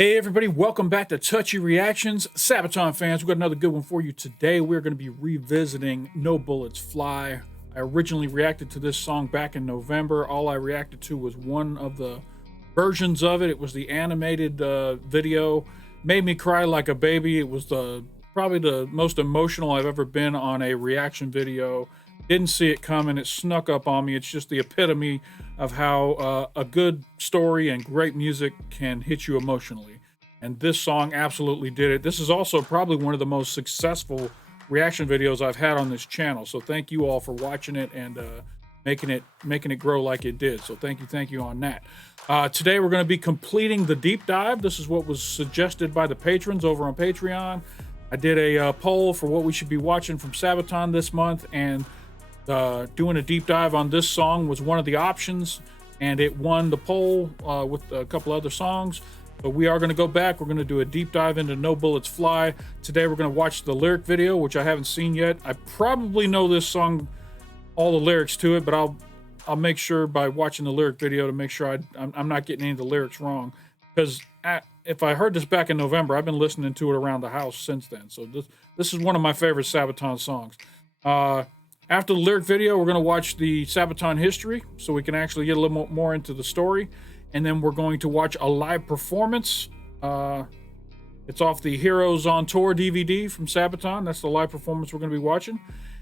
Hey everybody, welcome back to Touchy Reactions. Sabaton fans, we've got another good one for you today. We're going to be revisiting No Bullets Fly. I originally reacted to this song back in November. All I reacted to was one of the versions of it. It was the animated video. Made me cry like a baby. It was probably the most emotional I've ever been on a reaction video. Didn't see it coming. It snuck up on me. It's just the epitome of how a good story and great music can hit you emotionally. And this song absolutely did it. This is also probably one of the most successful reaction videos I've had on this channel. So thank you all for watching it and making it grow like it did. So thank you on that. Today we're going to be completing the deep dive. This is what was suggested by the patrons over on Patreon. I did a poll for what we should be watching from Sabaton this month, and doing a deep dive on this song was one of the options, and it won the poll with a couple other songs. But we are going to go back. We're going to do a deep dive into No Bullets Fly. Today we're going to watch the lyric video, which I haven't seen yet. I probably know this song, all the lyrics to it, but I'll make sure by watching the lyric video to make sure I'm not getting any of the lyrics wrong. Because if I heard this back in November, I've been listening to it around the house since then. So this is one of my favorite Sabaton songs. After the lyric video, we're going to watch the Sabaton history so we can actually get a little more into the story. And then we're going to watch a live performance. It's off the Heroes on Tour DVD from Sabaton. That's the live performance we're going to be watching.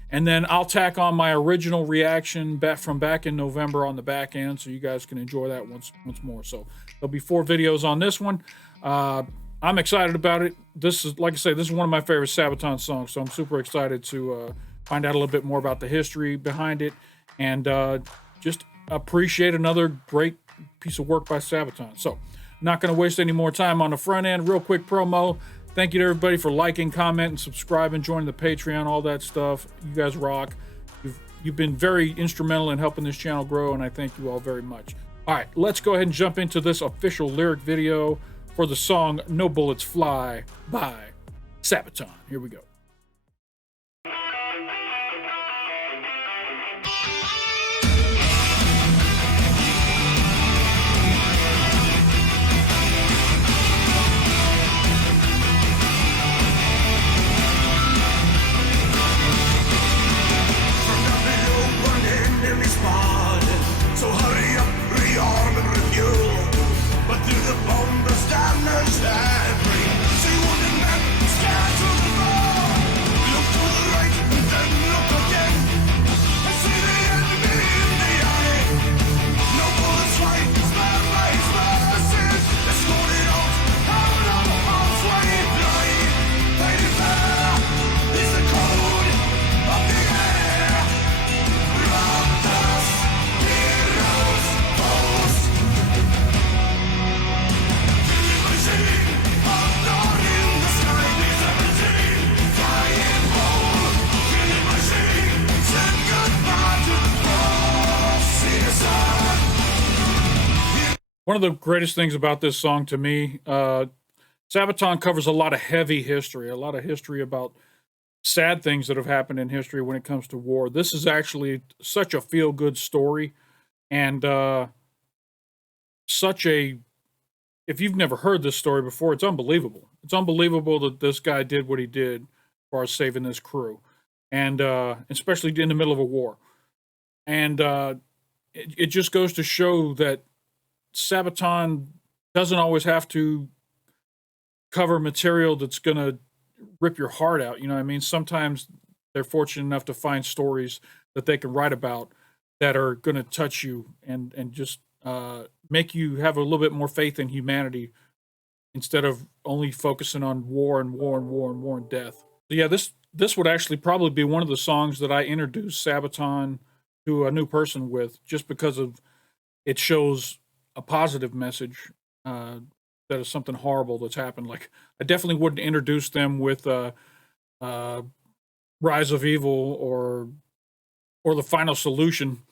And then I'll tack on my original reaction from back in November on the back end, so you guys can enjoy that once more. So there'll be 4 videos on this one. I'm excited about it. This is, like I say, this is one of my favorite Sabaton songs, so I'm super excited to find out a little bit more about the history behind it, and just appreciate another great piece of work by Sabaton. So not going to waste any more time on the front end. Real quick promo. Thank you to everybody for liking, commenting, subscribing, joining the Patreon, all that stuff. You guys rock. You've been very instrumental in helping this channel grow, and I thank you all very much. All right, let's go ahead and jump into this official lyric video for the song No Bullets Fly by Sabaton. Here we go. One of the greatest things about this song to me, Sabaton covers a lot of heavy history, about sad things that have happened in history when it comes to war. This is actually such a feel-good story, and if you've never heard this story before, it's unbelievable. It's unbelievable that this guy did what he did as far as saving this crew, and especially in the middle of a war. And it just goes to show that Sabaton doesn't always have to cover material that's going to rip your heart out. You know what I mean? Sometimes they're fortunate enough to find stories that they can write about that are going to touch you and just make you have a little bit more faith in humanity instead of only focusing on war and death. So yeah, this would actually probably be one of the songs that I introduced Sabaton to a new person with, just because of it shows a positive message that is something horrible that's happened. Like, I definitely wouldn't introduce them with Rise of Evil or The Final Solution,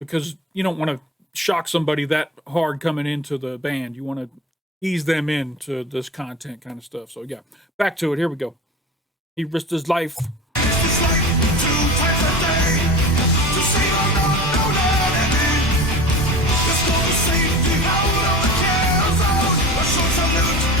because you don't want to shock somebody that hard coming into the band. You want to ease them into this content kind of stuff. So yeah, back to it. Here we go. He risked his life. Let's go to safety, out on the care zone. A short salute.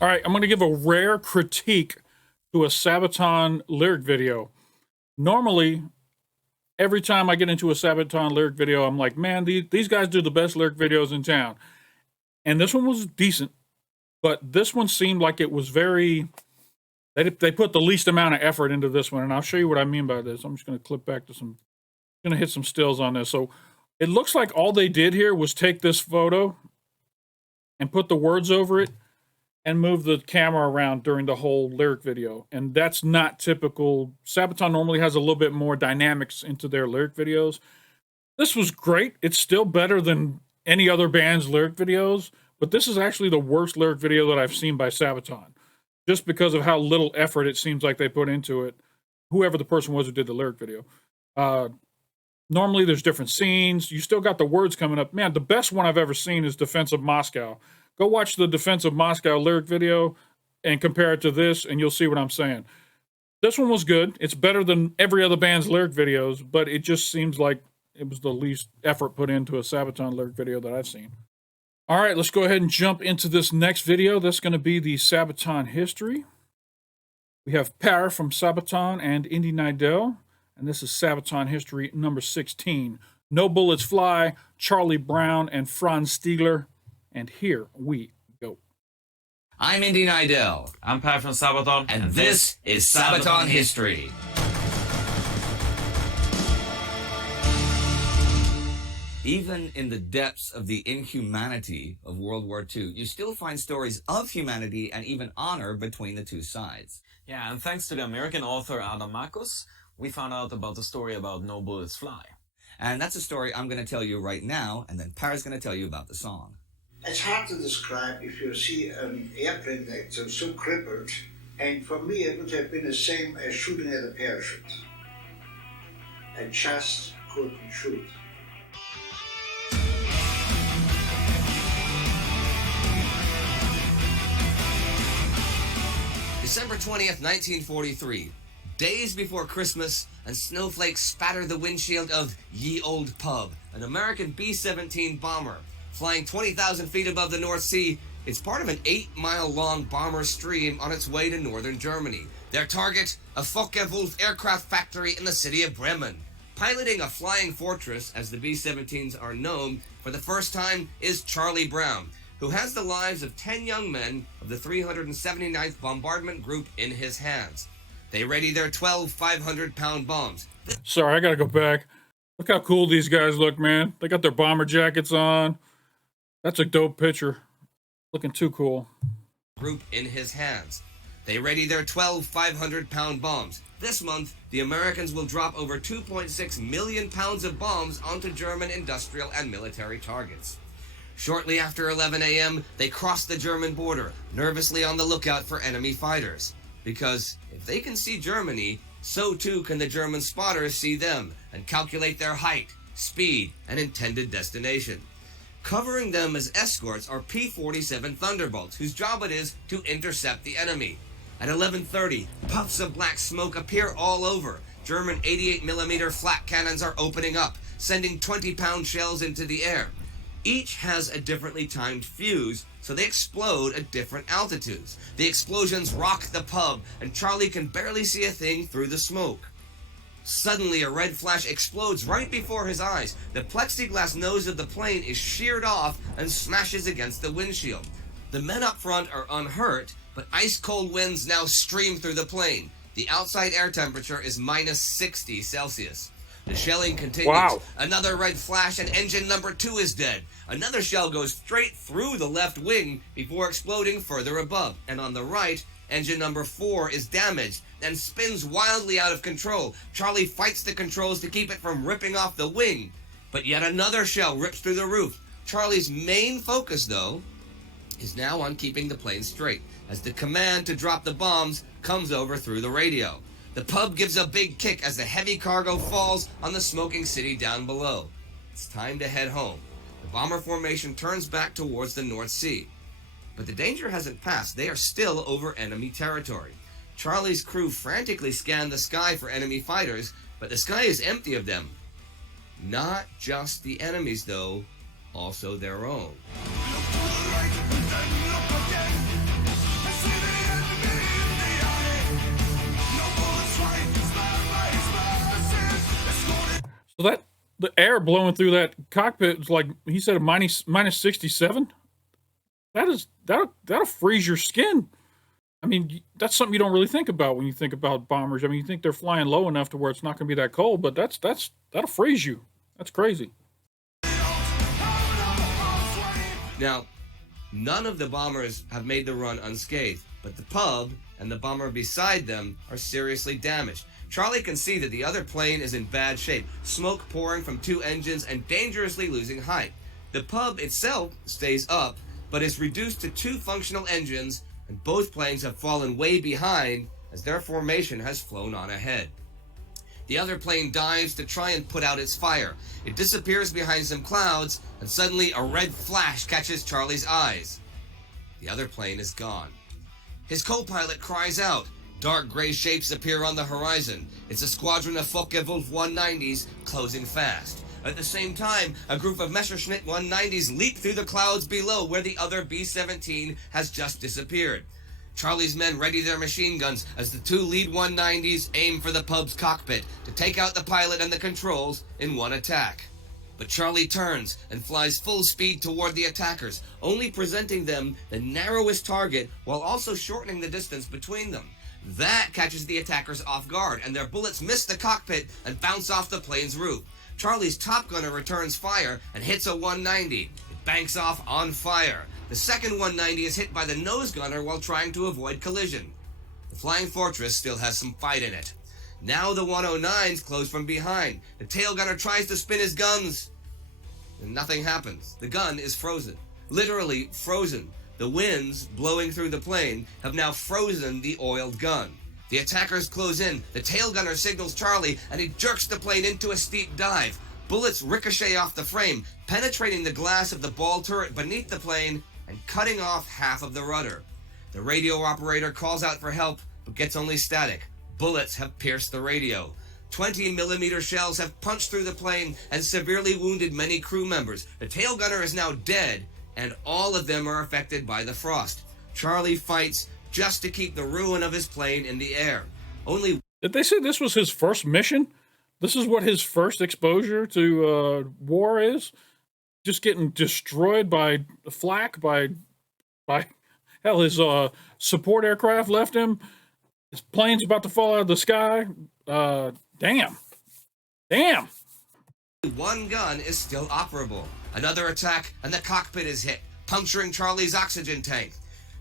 All right, I'm going to give a rare critique to a Sabaton lyric video. Normally, every time I get into a Sabaton lyric video, I'm like, man, these guys do the best lyric videos in town. And this one was decent, but this one seemed like it was very. They put the least amount of effort into this one, and I'll show you what I mean by this. I'm just going to clip back to some. I'm going to hit some stills on this. So it looks like all they did here was take this photo and put the words over it and move the camera around during the whole lyric video. And that's not typical. Sabaton normally has a little bit more dynamics into their lyric videos. This was great. It's still better than any other band's lyric videos, but this is actually the worst lyric video that I've seen by Sabaton, just because of how little effort it seems like they put into it, whoever the person was who did the lyric video. Normally there's different scenes. You still got the words coming up. Man, the best one I've ever seen is Defense of Moscow. Go watch the Defense of Moscow lyric video and compare it to this, and you'll see what I'm saying. This one was good. It's better than every other band's lyric videos, but it just seems like it was the least effort put into a Sabaton lyric video that I've seen. All right, let's go ahead and jump into this next video. That's going to be the Sabaton history. We have Per from Sabaton and Indy Nidell, and this is Sabaton history number 16. No Bullets Fly, Charlie Brown, and Franz Stiegler. And here we go. I'm Indy Nidell. I'm Per from Sabaton. And this is Sabaton History. Even in the depths of the inhumanity of World War II, you still find stories of humanity and even honor between the two sides. Yeah, and thanks to the American author Adam Marcus, we found out about the story about No Bullets Fly. And that's a story I'm going to tell you right now, and then Per's going to tell you about the song. It's hard to describe if you see an airplane that's so crippled, and for me it would have been the same as shooting at a parachute. I just couldn't shoot. December 20th, 1943. Days before Christmas, and snowflakes spatter the windshield of Ye Old Pub, an American B-17 bomber. Flying 20,000 feet above the North Sea, it's part of an 8-mile-long bomber stream on its way to northern Germany. Their target, a Focke-Wulf aircraft factory in the city of Bremen. Piloting a flying fortress, as the B-17s are known, for the first time is Charlie Brown, who has the lives of 10 young men of the 379th Bombardment Group in his hands. They ready their 12 500-pound bombs. Sorry, I gotta go back. Look how cool these guys look, man. They got their bomber jackets on. That's a dope picture. Looking too cool. Group in his hands. They ready their 12 500-pound bombs. This month, the Americans will drop over 2.6 million pounds of bombs onto German industrial and military targets. Shortly after 11 a.m., they cross the German border, nervously on the lookout for enemy fighters. Because if they can see Germany, so too can the German spotters see them and calculate their height, speed, and intended destination. Covering them as escorts are P-47 Thunderbolts, whose job it is to intercept the enemy. At 11:30, puffs of black smoke appear all over. German 88mm flak cannons are opening up, sending 20-pound shells into the air. Each has a differently timed fuse, so they explode at different altitudes. The explosions rock the pub, and Charlie can barely see a thing through the smoke. Suddenly, a red flash explodes right before his eyes. The plexiglass nose of the plane is sheared off and smashes against the windshield. The men up front are unhurt, but ice-cold winds now stream through the plane. The outside air temperature is minus 60 Celsius. The shelling continues. Wow. Another red flash and engine number 2 is dead. Another shell goes straight through the left wing before exploding further above. And on the right, engine number 4 is damaged and spins wildly out of control. Charlie fights the controls to keep it from ripping off the wing. But yet another shell rips through the roof. Charlie's main focus, though, is now on keeping the plane straight, as the command to drop the bombs comes over through the radio. The pub gives a big kick as the heavy cargo falls on the smoking city down below. It's time to head home. The bomber formation turns back towards the North Sea. But the danger hasn't passed. They are still over enemy territory. Charlie's crew frantically scan the sky for enemy fighters, but the sky is empty of them. Not just the enemies, though, also their own. the air blowing through that cockpit is like he said, a minus 67. That'll freeze your skin. I mean, that's something you don't really think about when you think about bombers. I mean, you think they're flying low enough to where it's not going to be that cold, but that'll freeze you. That's crazy. Now, none of the bombers have made the run unscathed, but the pub and the bomber beside them are seriously damaged. Charlie can see that the other plane is in bad shape, smoke pouring from two engines and dangerously losing height. The pub itself stays up, but is reduced to two functional engines, and both planes have fallen way behind as their formation has flown on ahead. The other plane dives to try and put out its fire. It disappears behind some clouds, and suddenly a red flash catches Charlie's eyes. The other plane is gone. His co-pilot cries out. Dark gray shapes appear on the horizon. It's a squadron of Focke-Wulf 190s closing fast. At the same time, a group of Messerschmitt 190s leap through the clouds below where the other B-17 has just disappeared. Charlie's men ready their machine guns as the two lead 190s aim for the pub's cockpit to take out the pilot and the controls in one attack. But Charlie turns and flies full speed toward the attackers, only presenting them the narrowest target while also shortening the distance between them. That catches the attackers off guard, and their bullets miss the cockpit and bounce off the plane's roof. Charlie's top gunner returns fire and hits a 190. It banks off on fire. The second 190 is hit by the nose gunner while trying to avoid collision. The Flying Fortress still has some fight in it. Now the 109s close from behind. The tail gunner tries to spin his guns, and nothing happens. The gun is frozen. Literally frozen. The winds blowing through the plane have now frozen the oiled gun. The attackers close in. The tail gunner signals Charlie, and he jerks the plane into a steep dive. Bullets ricochet off the frame, penetrating the glass of the ball turret beneath the plane and cutting off half of the rudder. The radio operator calls out for help, but gets only static. Bullets have pierced the radio. 20mm shells have punched through the plane and severely wounded many crew members. The tail gunner is now dead, and all of them are affected by the frost. Charlie fights just to keep the ruin of his plane in the air. Did they say this was his first mission? This is what his first exposure to war is? Just getting destroyed by flak, by hell, his support aircraft left him. His plane's about to fall out of the sky. Damn. One gun is still operable. Another attack, and the cockpit is hit, puncturing Charlie's oxygen tank.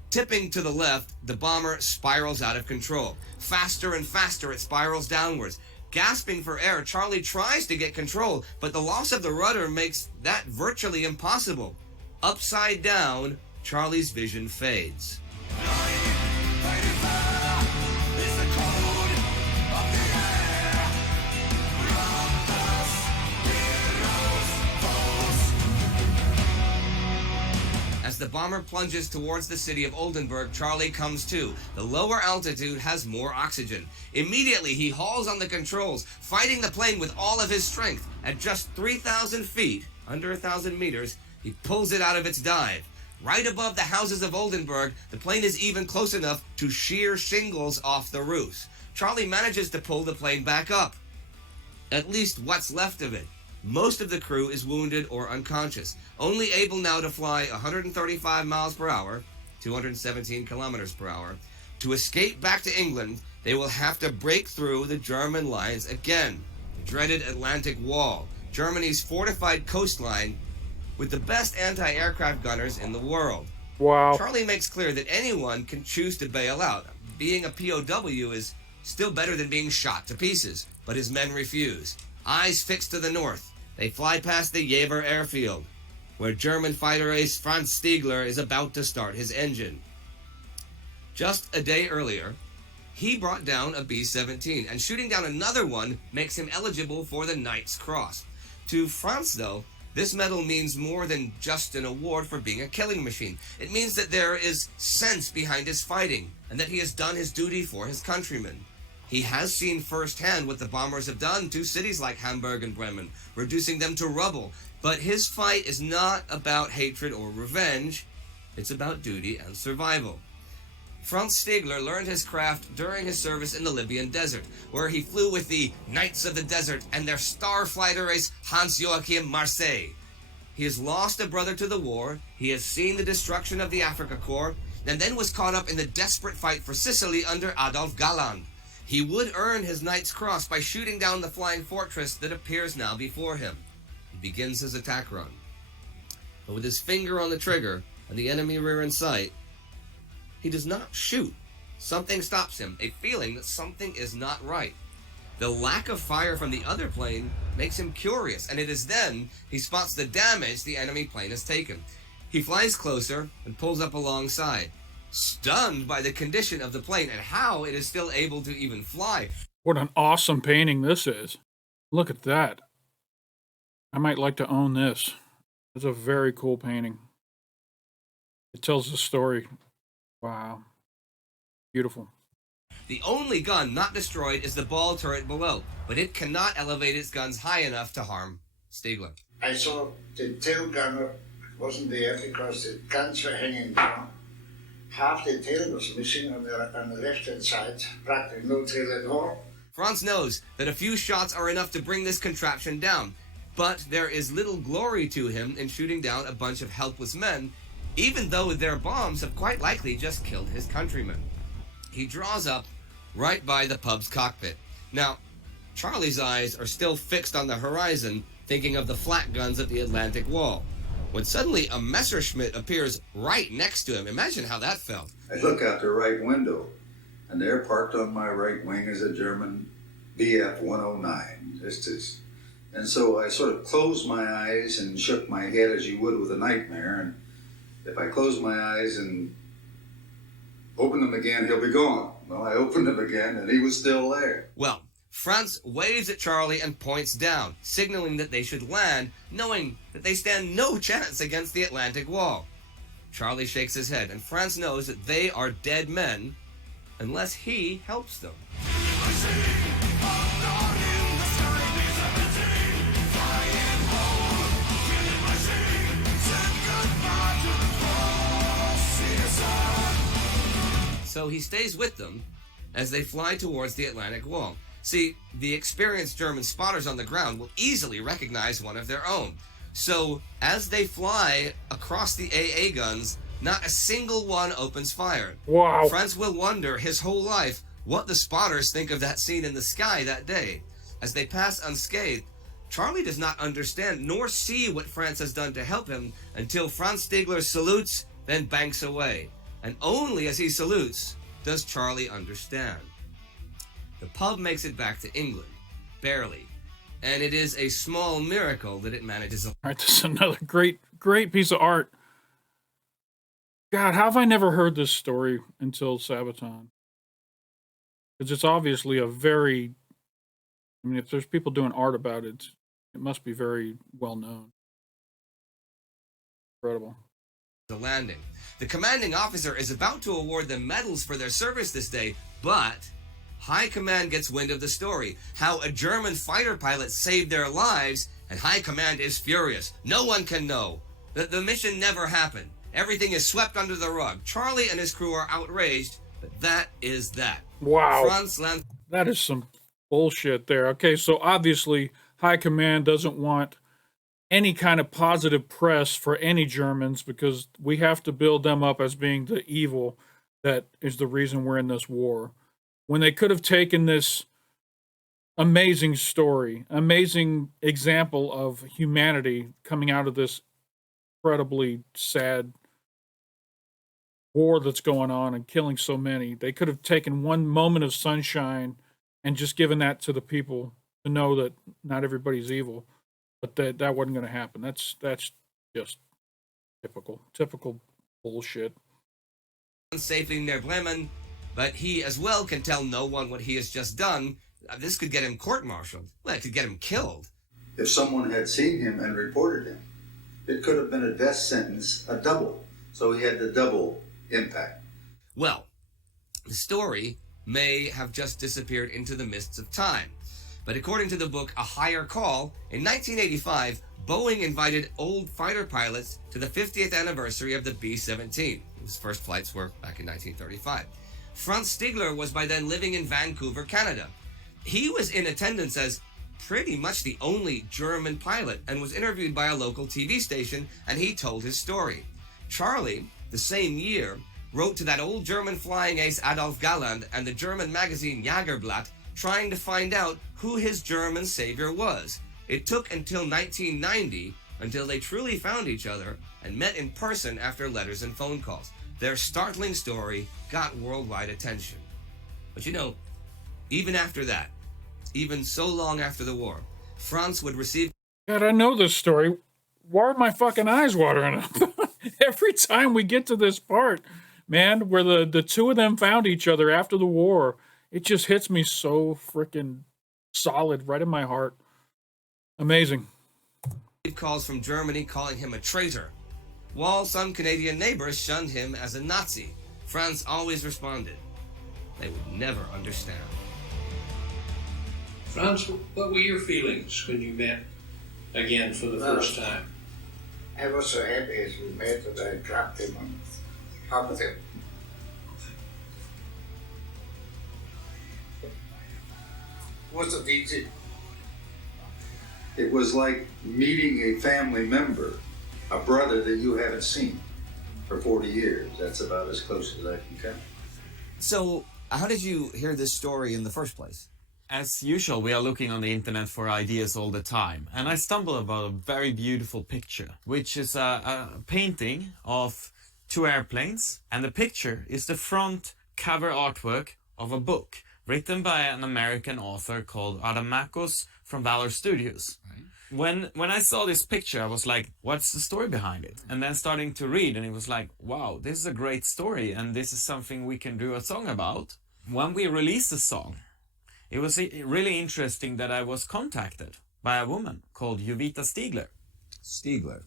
Tipping to the left, the bomber spirals out of control. Faster and faster, it spirals downwards. Gasping for air, Charlie tries to get control, but the loss of the rudder makes that virtually impossible. Upside down, Charlie's vision fades. As the bomber plunges towards the city of Oldenburg, Charlie comes to. The lower altitude has more oxygen. Immediately, he hauls on the controls, fighting the plane with all of his strength. At just 3,000 feet, under 1,000 meters, he pulls it out of its dive. Right above the houses of Oldenburg, the plane is even close enough to shear shingles off the roofs. Charlie manages to pull the plane back up. At least what's left of it. Most of the crew is wounded or unconscious, only able now to fly 135 miles per hour, 217 kilometers per hour. To escape back to England, they will have to break through the German lines again. The dreaded Atlantic Wall, Germany's fortified coastline with the best anti-aircraft gunners in the world. Wow. Charlie makes clear that anyone can choose to bail out. Being a POW is still better than being shot to pieces, but his men refuse. Eyes fixed to the north, they fly past the Jever airfield, where German fighter ace Franz Stiegler is about to start his engine. Just a day earlier, he brought down a B-17, and shooting down another one makes him eligible for the Knight's Cross. To Franz, though, this medal means more than just an award for being a killing machine. It means that there is sense behind his fighting, and that he has done his duty for his countrymen. He has seen firsthand what the bombers have done to cities like Hamburg and Bremen, reducing them to rubble. But his fight is not about hatred or revenge. It's about duty and survival. Franz Stigler learned his craft during his service in the Libyan desert, where he flew with the Knights of the Desert and their starfighter ace Hans-Joachim Marseille. He has lost a brother to the war, he has seen the destruction of the Afrika Korps, and then was caught up in the desperate fight for Sicily under Adolf Galland. He would earn his Knight's Cross by shooting down the flying fortress that appears now before him. He begins his attack run. But with his finger on the trigger and the enemy rear in sight, he does not shoot. Something stops him, a feeling that something is not right. The lack of fire from the other plane makes him curious, and it is then he spots the damage the enemy plane has taken. He flies closer and pulls up alongside, stunned by the condition of the plane and how it is still able to even fly. What an awesome painting this is. Look at that. I might like to own this. It's a very cool painting. It tells the story. Wow. Beautiful. The only gun not destroyed is the ball turret below, but it cannot elevate its guns high enough to harm Stigler. I saw the tail gunner wasn't there because the guns were hanging down. Half the tail was missing on the left-hand side, practically no tail at all. Franz knows that a few shots are enough to bring this contraption down, but there is little glory to him in shooting down a bunch of helpless men, even though their bombs have quite likely just killed his countrymen. He draws up right by the pub's cockpit. Now, Charlie's eyes are still fixed on the horizon, thinking of the flak guns at the Atlantic Wall, when suddenly a Messerschmitt appears right next to him. Imagine how that felt. I look out the right window, and there parked on my right wing is a German Bf-109. And so I sort of closed my eyes and shook my head as you would with a nightmare, and if I close my eyes and open them again, he'll be gone. Well, I opened them again, and he was still there. Well, Franz waves at Charlie and points down, signaling that they should land, knowing that they stand no chance against the Atlantic Wall. Charlie shakes his head, and Franz knows that they are dead men unless he helps them. So he stays with them as they fly towards the Atlantic Wall. See, the experienced German spotters on the ground will easily recognize one of their own. So as they fly across the AA guns, not a single one opens fire. Wow. Franz will wonder his whole life what the spotters think of that scene in the sky that day. As they pass unscathed, Charlie does not understand nor see what Franz has done to help him until Franz Stigler salutes, then banks away. And only as he salutes does Charlie understand. The pub makes it back to England, barely, and it is a small miracle that it manages. All right, this is another great piece of art. God, how have I never heard this story until Sabaton? Because it's obviously a very, I mean, if there's people doing art about it, it must be very well known. Incredible. The landing. The commanding officer is about to award them medals for their service this day, but High Command gets wind of the story, how a German fighter pilot saved their lives, and High Command is furious. No one can know. The mission never happened. Everything is swept under the rug. Charlie and his crew are outraged, but that is that. Wow. Franz lands. That is some bullshit there. Okay, so obviously High Command doesn't want any kind of positive press for any Germans because we have to build them up as being the evil that is the reason we're in this war. When they could have taken this amazing story, amazing example of humanity coming out of this incredibly sad war that's going on and killing so many, they could have taken one moment of sunshine and just given that to the people to know that not everybody's evil. But that wasn't going to happen. That's just typical bullshit. Safely near Bremen, but he as well can tell no one what he has just done. This could get him court-martialed. Well, it could get him killed. If someone had seen him and reported him, it could have been a death sentence, a double. So he had the double impact. Well, the story may have just disappeared into the mists of time. But according to the book A Higher Call, in 1985, Boeing invited old fighter pilots to the 50th anniversary of the B-17. His first flights were back in 1935. Franz Stigler was by then living in Vancouver, Canada. He was in attendance as pretty much the only German pilot and was interviewed by a local TV station, and he told his story. Charlie, the same year, wrote to that old German flying ace Adolf Galland and the German magazine Jagerblatt trying to find out who his German savior was. It took until 1990 until they truly found each other and met in person after letters and phone calls. Their startling story got worldwide attention. But you know, even after that, even so long after the war, Franz would receive... God, I know this story. Why are my fucking eyes watering up? Every time we get to this part, man, where the two of them found each other after the war, it just hits me so freaking solid right in my heart. Amazing. calls from Germany calling him a traitor, while some Canadian neighbors shunned him as a Nazi. Franz always responded, they would never understand. Franz, what were your feelings when you met again for the first time? I was so happy as we met that I dropped him on top of him. Wasn't easy. It was like meeting a family member, a brother that you haven't seen for 40 years. That's about as close as I can come. So, how did you hear this story in the first place? As usual, we are looking on the internet for ideas all the time, and I stumbled about a very beautiful picture, which is a painting of two airplanes, and the picture is the front cover artwork of a book written by an American author called Adam Makos from Valor Studios. Right. When I saw this picture, I was like, what's the story behind it? And then starting to read, and it was like, wow, this is a great story, and this is something we can do a song about. When we released the song, it was really interesting that I was contacted by a woman called Jovita Stigler. Stigler.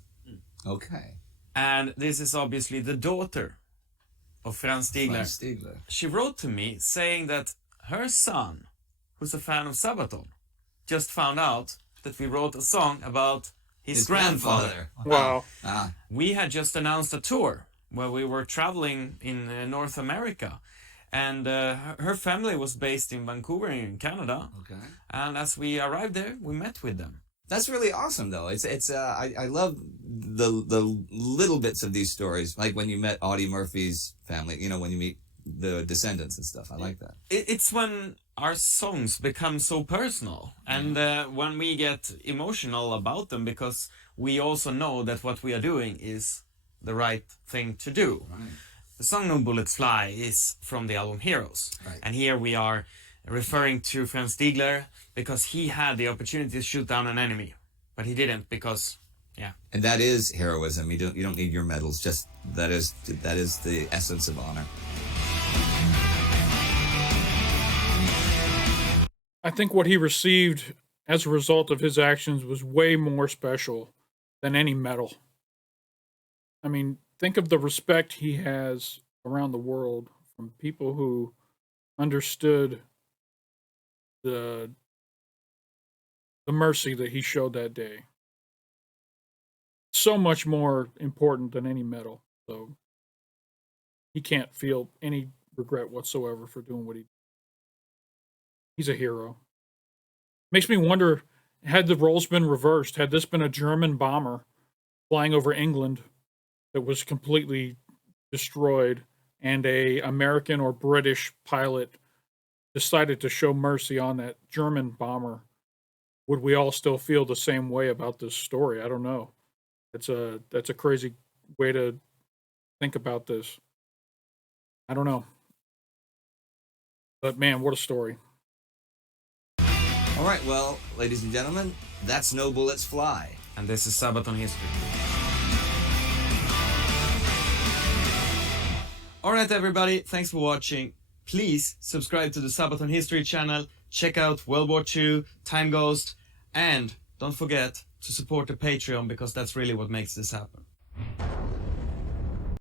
Okay. And this is obviously the daughter of Franz Stigler. Franz Stigler. She wrote to me saying that her son, who's a fan of Sabaton, just found out that we wrote a song about his grandfather. Wow. We had just announced a tour where we were traveling in North America. And her family was based in Vancouver in Canada. Okay. And as we arrived there, we met with them. That's really awesome, though. I love the little bits of these stories, like when you met Audie Murphy's family. You know, when you meet the descendants and stuff. I like that. It's when our songs become so personal, and when we get emotional about them, because we also know that what we are doing is the right thing to do. Right. The song No Bullets Fly is from the album Heroes. Right. And here we are referring to Franz Stigler because he had the opportunity to shoot down an enemy, but he didn't because, yeah. And that is heroism. You don't need your medals. Just that is the essence of honor. I think what he received as a result of his actions was way more special than any medal. I mean, think of the respect he has around the world from people who understood the mercy that he showed that day. So much more important than any medal. So he can't feel any regret whatsoever for doing what he did. He's a hero. Makes me wonder, had the roles been reversed, had this been a German bomber flying over England that was completely destroyed, and a American or British pilot decided to show mercy on that German bomber, would we all still feel the same way about this story? I don't know. That's a crazy way to think about this. I don't know. But man, what a story. All right, well, ladies and gentlemen, that's No Bullets Fly. And this is Sabaton History. Alright everybody, thanks for watching. Please subscribe to the Sabaton History channel, check out World War II, Time Ghost, and don't forget to support the Patreon because that's really what makes this happen.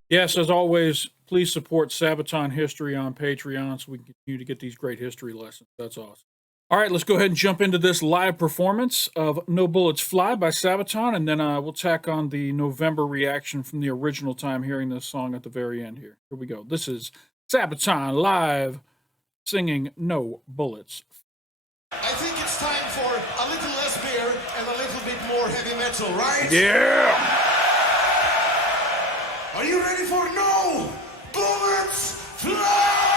Yes, as always, please support Sabaton History on Patreon so we can continue to get these great history lessons. That's awesome. All right, let's go ahead and jump into this live performance of No Bullets Fly by Sabaton, and then we'll tack on the November reaction from the original time hearing this song at the very end here. Here we go. This is Sabaton live singing No Bullets. I think it's time for a little less beer and a little bit more heavy metal, right? Yeah! Are you ready for No Bullets Fly?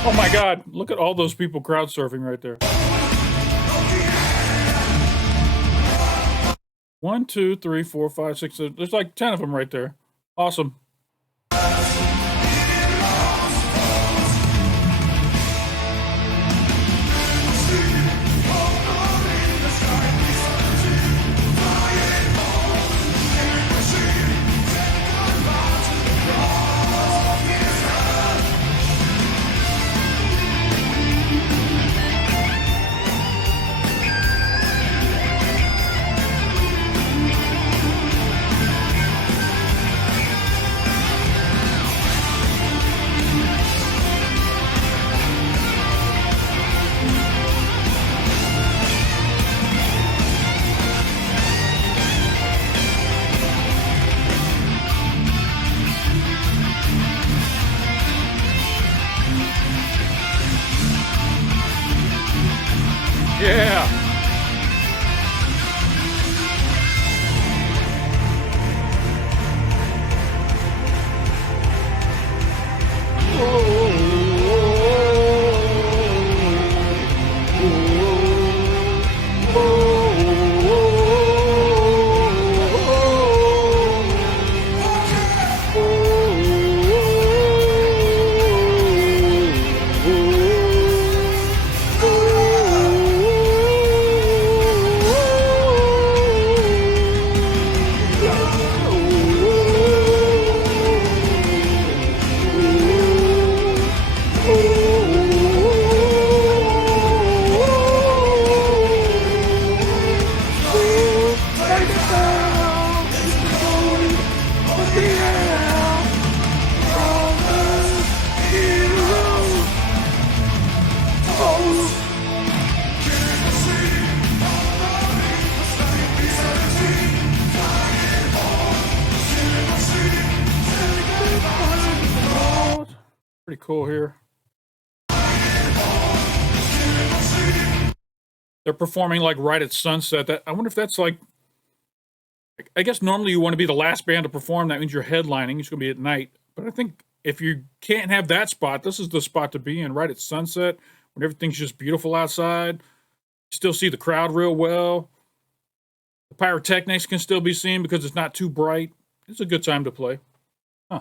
Oh my God, look at all those people crowd surfing right there. 1, 2, 3, 4, 5, 6. There's like 10 of them right there. Awesome. Yeah. Pretty cool here. They're performing like right at sunset. That I wonder if that's like, I guess normally you want to be the last band to perform. That means you're headlining. It's going to be at night. But I think if you can't have that spot, this is the spot to be in, right at sunset, when everything's just beautiful outside. You still see the crowd real well. The pyrotechnics can still be seen because it's not too bright. It's a good time to play. Huh.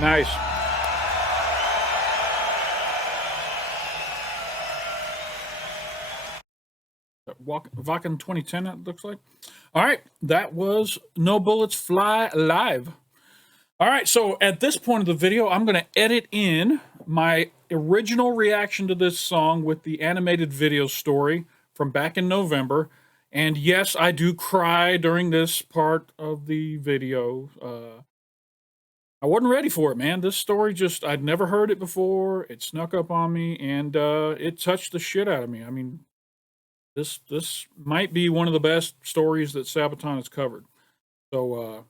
Nice. Vakken 2010, it looks like. All right, that was No Bullets Fly live. All right, so at this point of the video, I'm going to edit in my original reaction to this song with the animated video story from back in November. And yes, I do cry during this part of the video. I wasn't ready for it, man. This story I'd never heard it before. It snuck up on me, and it touched the shit out of me. I mean, this might be one of the best stories that Sabaton has covered. So,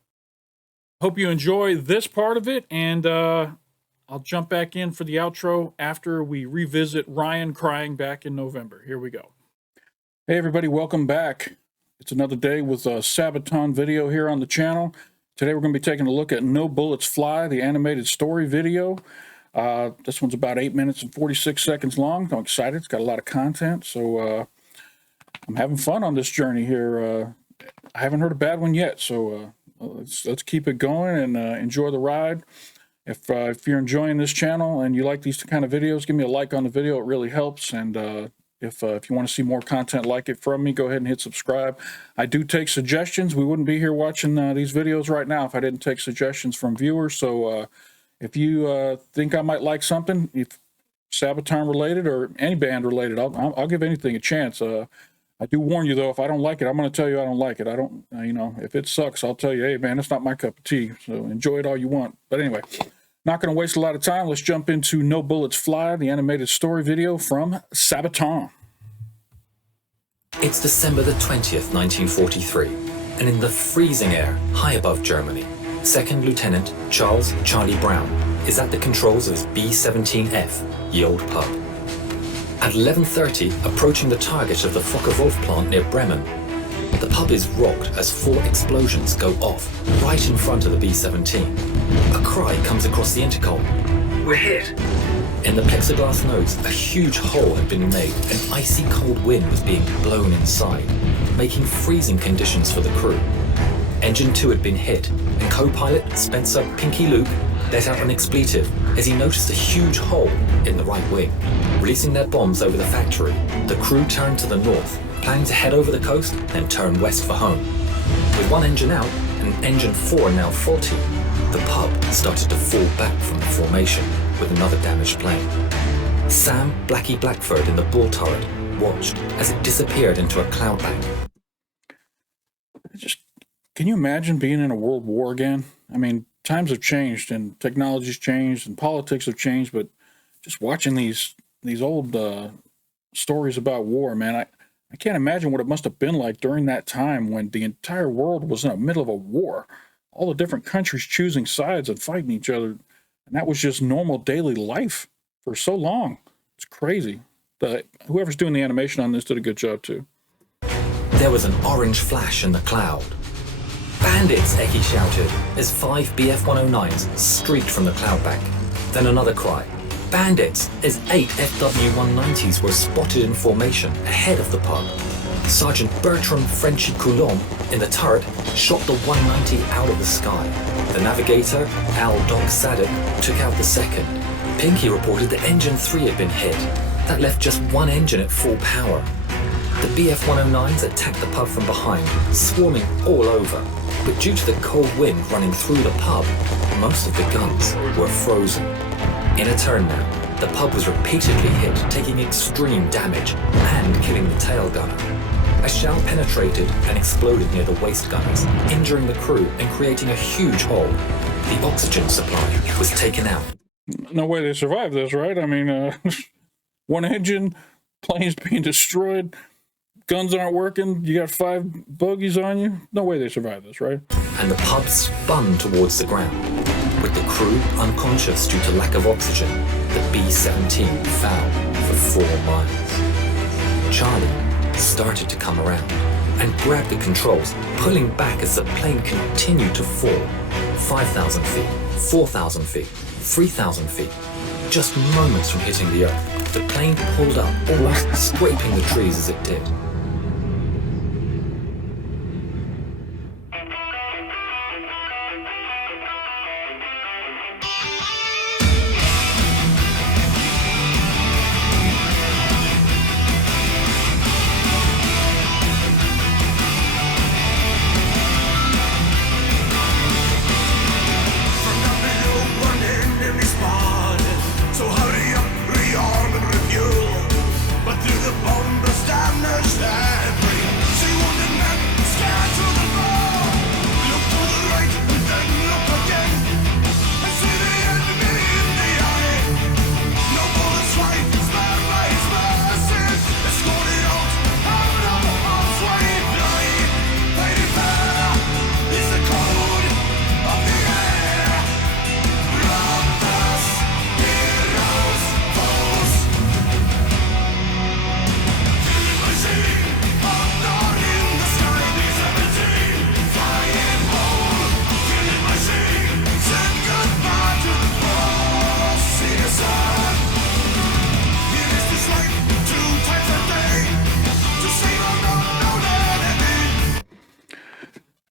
hope you enjoy this part of it, and I'll jump back in for the outro after we revisit Ryan crying back in November. Here we go. Hey everybody, welcome back. It's another day with a Sabaton video here on the channel. Today we're going to be taking a look at No Bullets Fly, the animated story video. This one's about 8 minutes and 46 seconds long. I'm excited. It's got a lot of content, so I'm having fun on this journey here. I haven't heard a bad one yet, so let's keep it going and enjoy the ride. If you're enjoying this channel and you like these kind of videos, give me a like on the video. It really helps. And if you want to see more content like it from me, go ahead and hit subscribe. I do take suggestions. We wouldn't be here watching these videos right now if I didn't take suggestions from viewers. So if you think I might like something, if Sabaton related or any band related, I'll give anything a chance. I do warn you, though, if I don't like it, I'm going to tell you I don't like it. I don't, if it sucks, I'll tell you, hey, man, it's not my cup of tea. So enjoy it all you want. But anyway, not going to waste a lot of time. Let's jump into No Bullets Fly, the animated story video from Sabaton. It's December the 20th, 1943, and in the freezing air high above Germany, Second Lieutenant Charles Charlie Brown is at the controls of his B-17F, ye old pub. At 11:30, approaching the target of the Fokker-Wulf plant near Bremen, the pub is rocked as 4 explosions go off right in front of the B-17. A cry comes across the intercom. We're hit! In the plexiglass notes, a huge hole had been made and icy cold wind was being blown inside, making freezing conditions for the crew. Engine 2 had been hit, and co-pilot Spencer Pinky Luke let out an expletive as he noticed a huge hole in the right wing. Releasing their bombs over the factory, the crew turned to the north, planning to head over the coast and turn west for home. With one engine out and engine 4 now faulty, the pub started to fall back from the formation with another damaged plane. Sam Blackie Blackford in the bull turret watched as it disappeared into a cloud bank. Can you imagine being in a world war again? I mean, times have changed and technology's changed and politics have changed, but just watching these old stories about war, man, I can't imagine what it must have been like during that time when the entire world was in the middle of a war. All the different countries choosing sides and fighting each other. And that was just normal daily life for so long. It's crazy. Whoever's doing the animation on this did a good job too. There was an orange flash in the cloud. Bandits, Eki shouted as 5 BF-109s streaked from the cloud bank. Then another cry. Bandits, as 8 FW-190s were spotted in formation ahead of the pub. Sergeant Bertram Frenchy Coulomb in the turret shot the 190 out of the sky. The navigator, Al Doc Sadek, took out the second. Pinky reported that engine 3 had been hit. That left just one engine at full power. The BF-109s attacked the pub from behind, swarming all over. But due to the cold wind running through the pub, most of the guns were frozen. In a turn now, the pub was repeatedly hit, taking extreme damage and killing the tail gunner. A shell penetrated and exploded near the waist gunners, injuring the crew and creating a huge hole. The oxygen supply was taken out. No way they survived this, right? I mean, one engine, planes being destroyed, guns aren't working, you got 5 bogies on you. No way they survived this, right? And the pub spun towards the ground. With the crew unconscious due to lack of oxygen, the B-17 fell for 4 miles. Charlie started to come around and grabbed the controls, pulling back as the plane continued to fall. 5,000 feet, 4,000 feet, 3,000 feet. Just moments from hitting the earth, the plane pulled up, almost scraping the trees as it did.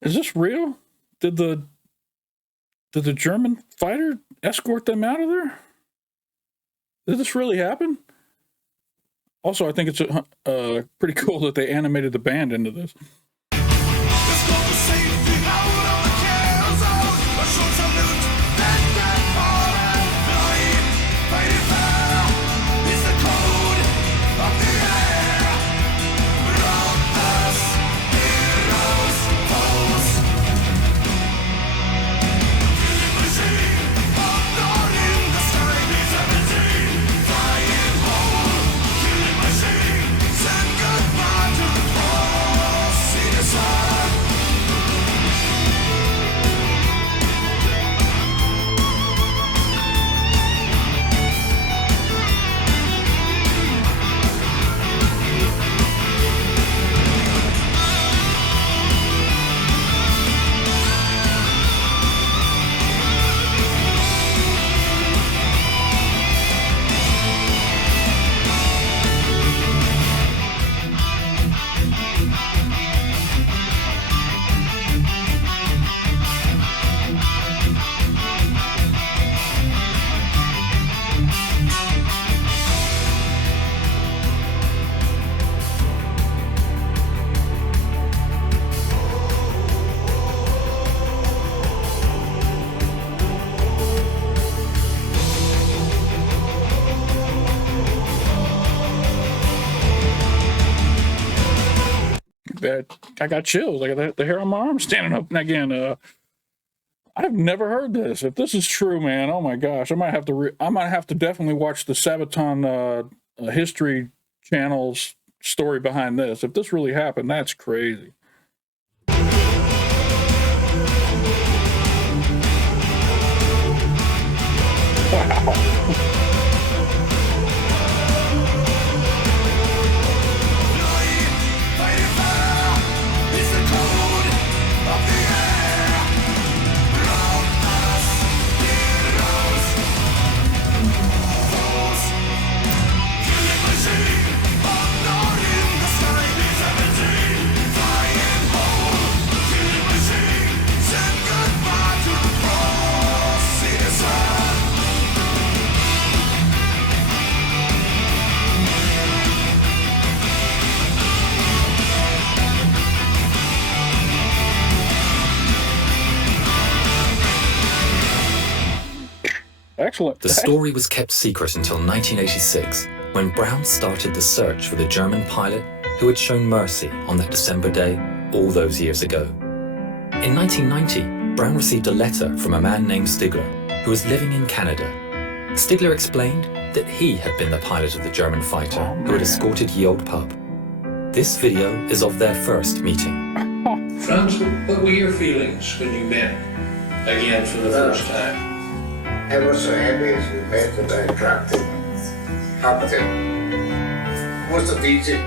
Is this real? Did the German fighter escort them out of there? Did this really happen? Also, I think it's pretty cool that they animated the band into this. I got chills. I got the hair on my arm standing up. And again, I've never heard this. If this is true, man, oh my gosh, I might have to definitely watch the Sabaton History Channel's story behind this. If this really happened, that's crazy. Wow. Excellent. The story was kept secret until 1986, when Brown started the search for the German pilot who had shown mercy on that December day all those years ago. In 1990, Brown received a letter from a man named Stigler, who was living in Canada. Stigler explained that he had been the pilot of the German fighter who had escorted Ye Olde Pub. This video is of their first meeting. Franz, what were your feelings when you met again for the first time? I was so happy as we met that I dropped it. Helped him. Was it easy?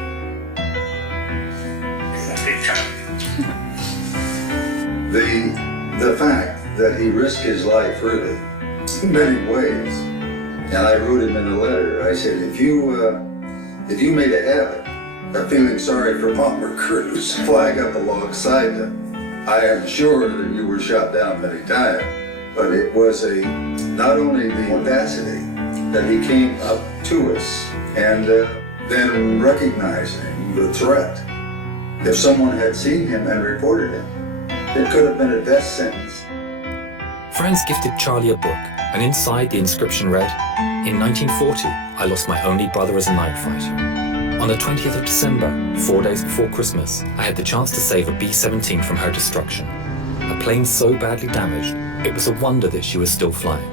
The fact that he risked his life really in many ways, and I wrote him in a letter. I said, if you made a habit of feeling sorry for bomber crews, flag up alongside them, I am sure that you were shot down many times. But it was not only the audacity that he came up to us and then recognizing the threat. If someone had seen him and reported him, it could have been a death sentence. Franz gifted Charlie a book, and inside the inscription read, "In 1940, I lost my only brother as a night fighter. On the 20th of December, 4 days before Christmas, I had the chance to save a B-17 from her destruction. A plane so badly damaged, it was a wonder that she was still flying.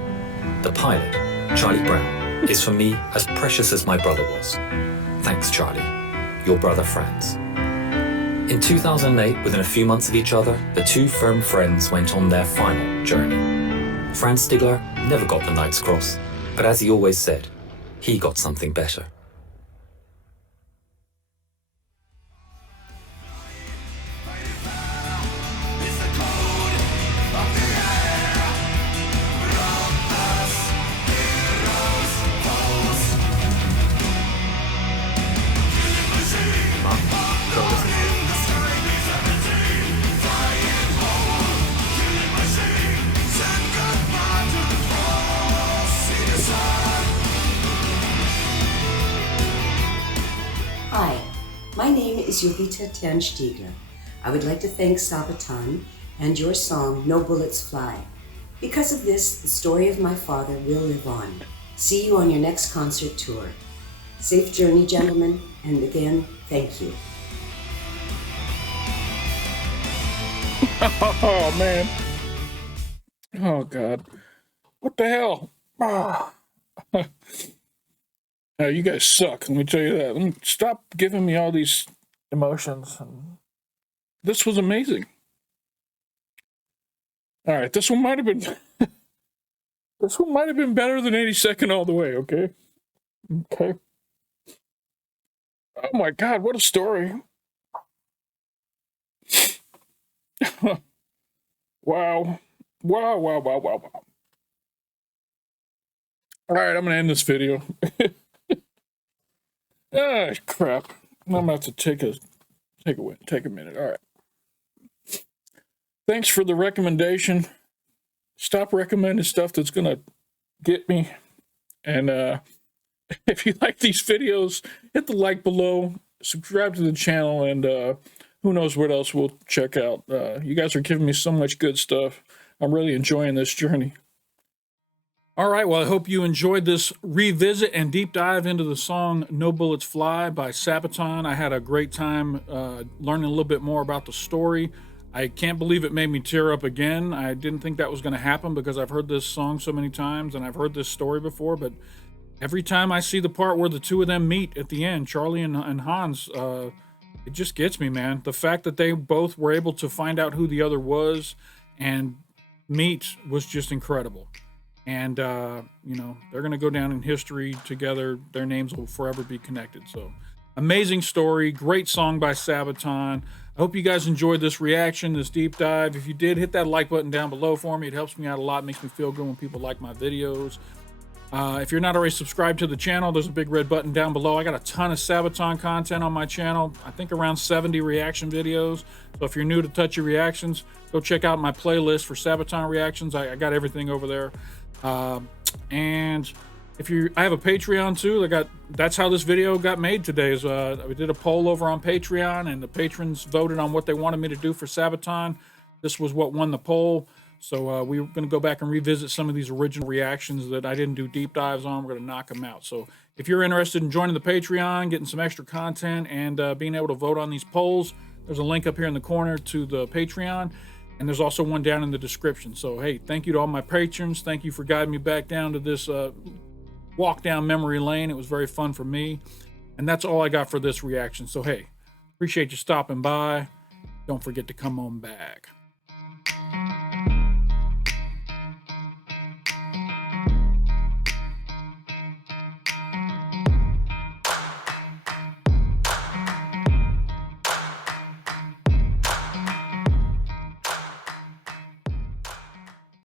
The pilot, Charlie Brown, is for me as precious as my brother was. Thanks, Charlie. Your brother Franz." In 2008, within a few months of each other, the two firm friends went on their final journey. Franz Stigler never got the Knight's Cross, but as he always said, he got something better. Hi, my name is Jovita Tern-Stiegler. I would like to thank Sabaton and your song, No Bullets Fly. Because of this, the story of my father will live on. See you on your next concert tour. Safe journey, gentlemen, and again, thank you. Oh, man. Oh, God. What the hell? Ah. You guys suck. Let me tell you that. Stop giving me all these emotions. This was amazing. All right, this one might have been this one might have been better than 82nd all the way, okay? Okay. Oh my God, what a story. Wow. Wow, wow, wow, wow, wow. All right, I'm gonna end this video. Ah, crap. I'm gonna have to take a minute. All right. Thanks for the recommendation. Stop recommending stuff that's gonna get me. And if you like these videos, hit the like below, subscribe to the channel, and who knows what else we'll check out. You guys are giving me so much good stuff. I'm really enjoying this journey. All right, well, I hope you enjoyed this revisit and deep dive into the song No Bullets Fly by Sabaton. I had a great time learning a little bit more about the story. I can't believe it made me tear up again. I didn't think that was going to happen because I've heard this song so many times and I've heard this story before, but every time I see the part where the two of them meet at the end, Charlie and Hans, it just gets me, man. The fact that they both were able to find out who the other was and meet was just incredible. And, you know, they're going to go down in history together. Their names will forever be connected. So, amazing story. Great song by Sabaton. I hope you guys enjoyed this reaction, this deep dive. If you did, hit that like button down below for me. It helps me out a lot. Makes me feel good when people like my videos. If you're not already subscribed to the channel, there's a big red button down below. I got a ton of Sabaton content on my channel. I think around 70 reaction videos. So if you're new to Touchy Reactions, go check out my playlist for Sabaton reactions. I got everything over there. And if I have a Patreon too. That's how this video got made today. We did a poll over on Patreon, and the patrons voted on what they wanted me to do for Sabaton. This was what won the poll. So we're going to go back and revisit some of these original reactions that I didn't do deep dives on. We're going to knock them out. So if you're interested in joining the Patreon, getting some extra content, and being able to vote on these polls, there's a link up here in the corner to the Patreon. And there's also one down in the description. So, hey, thank you to all my patrons. Thank you for guiding me back down to this walk down memory lane. It was very fun for me. And that's all I got for this reaction. So, hey, appreciate you stopping by. Don't forget to come on back.